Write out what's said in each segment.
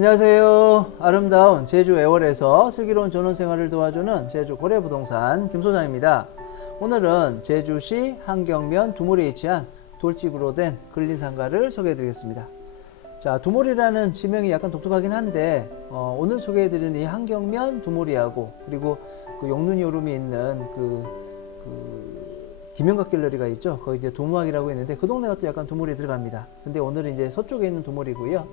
안녕하세요. 아름다운 제주 애월에서 슬기로운 전원생활을 도와주는 제주 고래부동산 김소장입니다. 오늘은 제주시 한경면 두모리에 위치한 돌집으로 된 근린상가를 소개해 드리겠습니다. 자, 두모리라는 지명이 약간 독특하긴 한데 어, 오늘 소개해드리는 이 한경면 두모리하고 그리고 그 용눈이 오름이 있는 그, 그 김영각 갤러리가 있죠. 거기 이제 도무학이라고 있는데 그 동네가 또 약간 두모리에 들어갑니다. 근데 오늘은 이제 서쪽에 있는 두모리고요.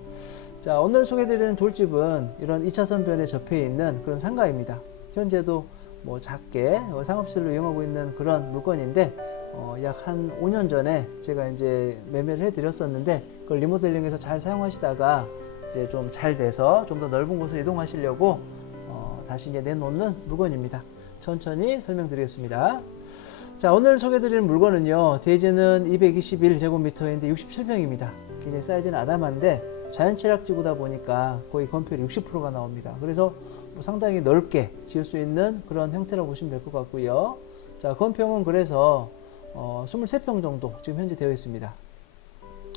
자, 오늘 소개해드리는 돌집은 이런 2차선 변에 접해 있는 그런 상가입니다. 현재도 뭐 작게 어, 상업실로 이용하고 있는 그런 물건인데 어, 약 한 5년 전에 제가 이제 매매를 해드렸었는데 그걸 리모델링해서 잘 사용하시다가 이제 좀 잘 돼서 좀 더 넓은 곳으로 이동하시려고 어, 다시 이제 내놓는 물건입니다. 천천히 설명드리겠습니다. 자, 오늘 소개드리는 물건은요, 대지는 221제곱미터인데 67평입니다. 굉장히 사이즈는 아담한데 자연체락지구다 보니까 거의 건폐율 60%가 나옵니다. 그래서 뭐 상당히 넓게 지을 수 있는 그런 형태라고 보시면 될 것 같고요. 자, 건평은 그래서 어, 23평 정도 지금 현재 되어 있습니다.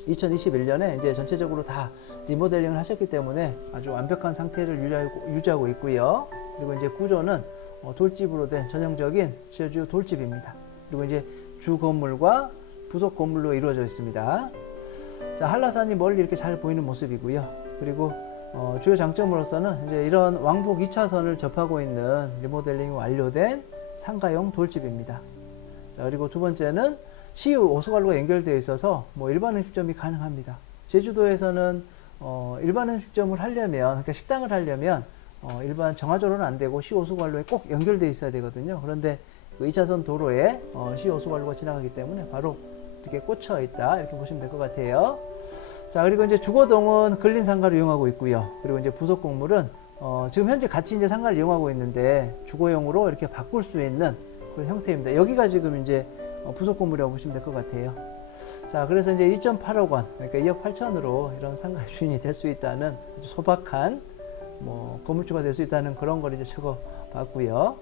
2021년에 이제 전체적으로 다 리모델링을 하셨기 때문에 아주 완벽한 상태를 유지하고, 유지하고 있고요. 그리고 이제 구조는 어, 돌집으로 된 전형적인 제주 돌집입니다. 그리고 이제 주 건물과 부속 건물로 이루어져 있습니다. 자, 한라산이 멀리 이렇게 잘 보이는 모습이고요. 그리고 어, 주요 장점으로서는 이제 이런 왕복 2차선을 접하고 있는 리모델링이 완료된 상가용 돌집입니다. 자, 그리고 두 번째는 시유 오수관로가 연결되어 있어서 뭐 일반 음식점이 가능합니다. 제주도에서는 어, 일반 음식점을 하려면, 그러니까 식당을 하려면 어, 일반 정화조로는 안 되고 시오수관로에 꼭 연결되어 있어야 되거든요. 그런데 그 2차선 도로에 어, 시오수관로가 지나가기 때문에 바로 이렇게 꽂혀 있다 이렇게 보시면 될 것 같아요. 자 그리고 이제 주거동은 근린 상가를 이용하고 있고요. 그리고 이제 부속 건물은 어, 지금 현재 같이 이제 상가를 이용하고 있는데 주거용으로 이렇게 바꿀 수 있는 그런 형태입니다. 여기가 지금 이제 어, 부속 건물이라고 보시면 될 것 같아요. 자 그래서 이제 2.8억 원 그러니까 2억 8천으로 이런 상가 주인이 될 수 있다는 소박한 뭐 건물주가 될 수 있다는 그런 걸 이제 적어봤고요.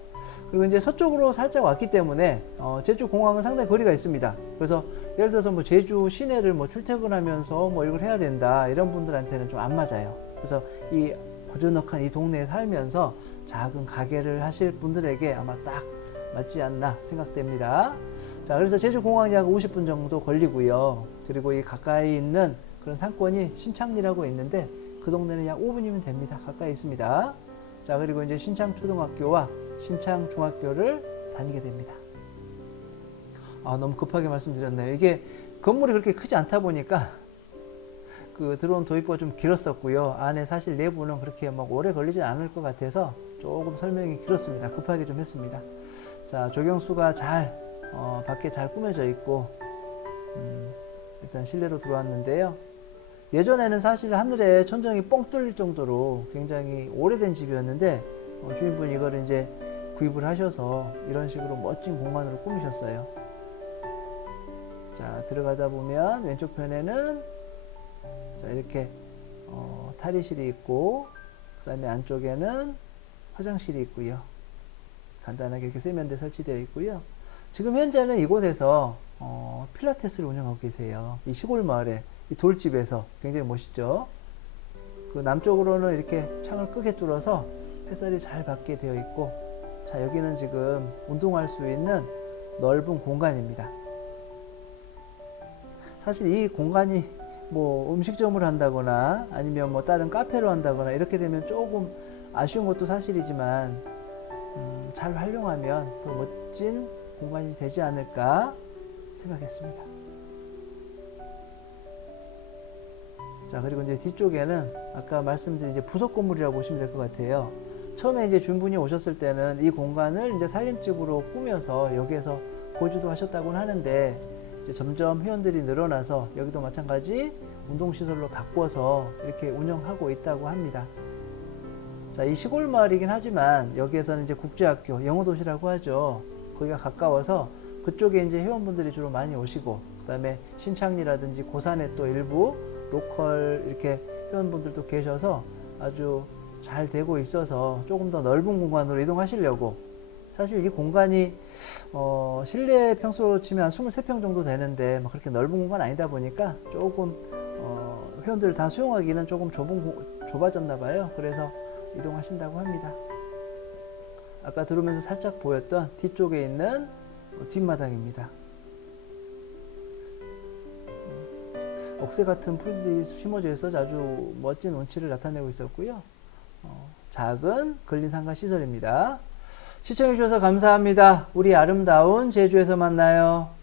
그리고 이제 서쪽으로 살짝 왔기 때문에 어, 제주 공항은 상당히 거리가 있습니다. 그래서 예를 들어서 뭐 제주 시내를 뭐 출퇴근하면서 뭐 이걸 해야 된다 이런 분들한테는 좀 안 맞아요. 그래서 이 고즈넉한 이 동네에 살면서 작은 가게를 하실 분들에게 아마 딱 맞지 않나 생각됩니다. 자, 그래서 제주 공항이 약 50분 정도 걸리고요. 그리고 이 가까이 있는 그런 상권이 신창리라고 있는데 그 동네는 약 5분이면 됩니다. 가까이 있습니다. 자, 그리고 이제 신창 초등학교와 신창 중학교를 다니게 됩니다. 아, 너무 급하게 말씀드렸네요. 이게 건물이 그렇게 크지 않다 보니까 그 들어온 도입부가 좀 길었었고요. 안에 사실 내부는 그렇게 막 오래 걸리지 않을 것 같아서 조금 설명이 길었습니다. 급하게 좀 했습니다. 자, 조경수가 잘 어, 밖에 잘 꾸며져 있고 음, 일단 실내로 들어왔는데요. 예전에는 사실 하늘에 천정이 뻥 뚫릴 정도로 굉장히 오래된 집이었는데 어, 주인분이 이걸 이제 구입을 하셔서 이런 식으로 멋진 공간으로 꾸미셨어요. 자 들어가다 보면 왼쪽 편에는 자 이렇게 어, 탈의실이 있고 그 다음에 안쪽에는 화장실이 있고요. 간단하게 이렇게 세면대 설치되어 있고요. 지금 현재는 이곳에서 어, 필라테스를 운영하고 계세요. 이 시골 마을에 이 돌집에서 굉장히 멋있죠. 그 남쪽으로는 이렇게 창을 크게 뚫어서 햇살이 잘 받게 되어 있고, 자 여기는 지금 운동할 수 있는 넓은 공간입니다. 사실 이 공간이 뭐 음식점을 한다거나 아니면 뭐 다른 카페로 한다거나 이렇게 되면 조금 아쉬운 것도 사실이지만 음, 잘 활용하면 더 멋진 공간이 되지 않을까 생각했습니다. 자 그리고 이제 뒤쪽에는 아까 말씀드린 이제 부속 건물이라고 보시면 될 것 같아요. 처음에 이제 주인분이 오셨을 때는 이 공간을 이제 살림집으로 꾸며서 여기에서 거주도 하셨다고는 하는데 이제 점점 회원들이 늘어나서 여기도 마찬가지 운동시설로 바꿔서 이렇게 운영하고 있다고 합니다. 자, 이 시골 마을이긴 하지만 여기에서는 이제 국제학교, 영어 도시라고 하죠. 거기가 가까워서 그쪽에 이제 회원분들이 주로 많이 오시고, 그 다음에 신창리라든지 고산에 또 일부 로컬 이렇게 회원분들도 계셔서 아주 잘 되고 있어서 조금 더 넓은 공간으로 이동하시려고 사실 이 공간이 어, 실내 평수로 치면 한 23평 정도 되는데 막 그렇게 넓은 공간 아니다 보니까 조금 어, 회원들 다 수용하기는 조금 좁은 공- 좁아졌나 봐요. 그래서 이동하신다고 합니다. 아까 들어오면서 살짝 보였던 뒤쪽에 있는 뒷마당입니다. 음, 옥새 같은 풀들이 심어져 있어 아주 멋진 운치를 나타내고 있었고요. 어, 작은 근린 상가 시설입니다. 시청해주셔서 감사합니다. 우리 아름다운 제주에서 만나요.